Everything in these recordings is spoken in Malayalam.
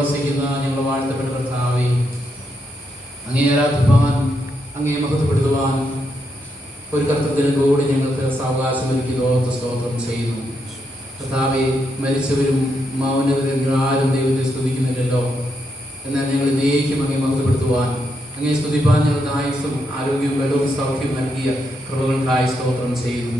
വസിക്കുന്ന ഞങ്ങൾ വാഴ്ത്തപ്പെട്ട കർത്താവേ, അങ്ങേ ആരാധിപ്പാൻ, അങ്ങേ മഹത്വപ്പെടുത്തുവാൻ ഒരു കർത്തൃദിനം കൂടി ഞങ്ങൾക്ക് സാവകാശമൊരുക്കി സ്തോത്രം ചെയ്യുന്നു. കർത്താവേ, മരിച്ചവരും മൗനവരും ആരും ദൈവത്തെ സ്തുതിക്കുന്നില്ലല്ലോ. എന്നാൽ ഞങ്ങൾ ഇന്നേക്കും അങ്ങേ മഹത്വപ്പെടുത്തുവാൻ, അങ്ങേ സ്തുതിപ്പാൻ ഞങ്ങളുടെ ആയുസ്സും ആരോഗ്യവും ബലവും സൗഖ്യവും നൽകിയ കൃപകൾക്കായി സ്തോത്രം ചെയ്യുന്നു.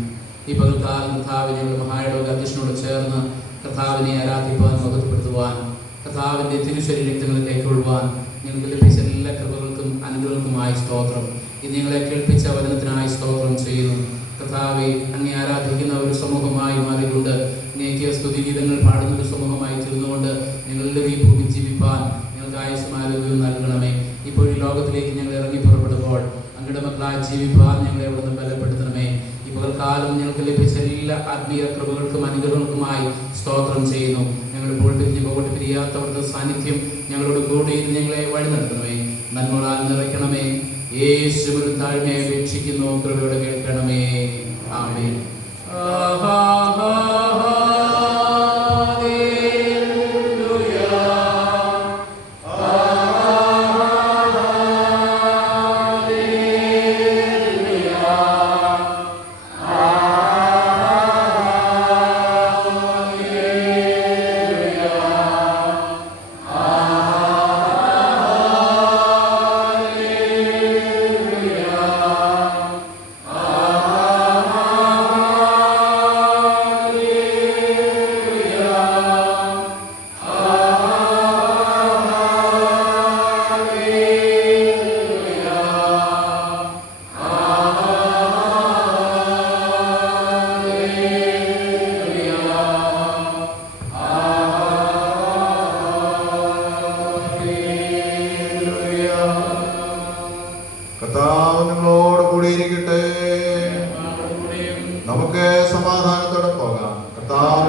ഈ പകൽക്കാലം കർത്താവ് ഞങ്ങളുടെ മഹായുടെ അധ്യക്ഷനോട് ചേർന്ന് കർത്താവിനെ ആരാധിപ്പാൻ, മഹത്വപ്പെടുത്തുവാൻ, കർത്താവിൻ്റെ തിരുശരീര രക്തങ്ങളെ കൈക്കൊള്ളുവാൻ ഞങ്ങൾക്ക് ലഭിച്ച എല്ലാ കൃപകൾക്കും അനുഗ്രഹങ്ങൾക്കുമായി സ്തോത്രം. ഇത് ഞങ്ങളെ കേൾപ്പിച്ച വചനത്തിനായി സ്തോത്രം ചെയ്യുന്നു. കർത്താവെ, അങ്ങേ ആരാധിക്കുന്ന ഒരു സമൂഹമായി മാറിക്കൊണ്ട്, അങ്ങേക്ക് സ്തുതിഗീതങ്ങൾ പാടുന്ന ഒരു സമൂഹമായി തീർന്നുകൊണ്ട് ഞങ്ങളുടെ ഈ ഭൂമി ജീവിപ്പാൻ ഞങ്ങൾക്ക് ആയുസ്സും ആരോഗ്യവും നൽകണമേ. ഇപ്പോൾ ഈ ലോകത്തിലേക്ക് ഞങ്ങൾ ഇറങ്ങി പുറപ്പെടുമ്പോൾ അങ്ങയുടെ മക്കളായി ജീവിപ്പാൻ ഞങ്ങളെ അവിടുന്ന് ബലപ്പെടുത്തണമേ. ഈ പകൽക്കാലം ഞങ്ങൾക്ക് ലഭിച്ച എല്ലാ ആത്മീയ കൃപകൾക്കും അനുഗ്രഹങ്ങൾക്കുമായി സ്തോത്രം ചെയ്യുന്നു. ഞങ്ങളിപ്പോൾ പിരിയാത്തവരുടെ സാന്നിധ്യം ഞങ്ങളോട് കൂടി ഞങ്ങളെ വഴി നടത്തണമേ. നന്മകളാൽ നിറയ്ക്കണമേ. യേശുവിൻ താഴ്മയെ അപേക്ഷിക്കുന്നു, കൃപയോടെ കേൾക്കണമേ. ആമേൻ. കർത്താവ് നിങ്ങളോട് കൂടിയിരിക്കട്ടെ. നമുക്ക് സമാധാനത്തോടെ പോകാം. കർത്താവ്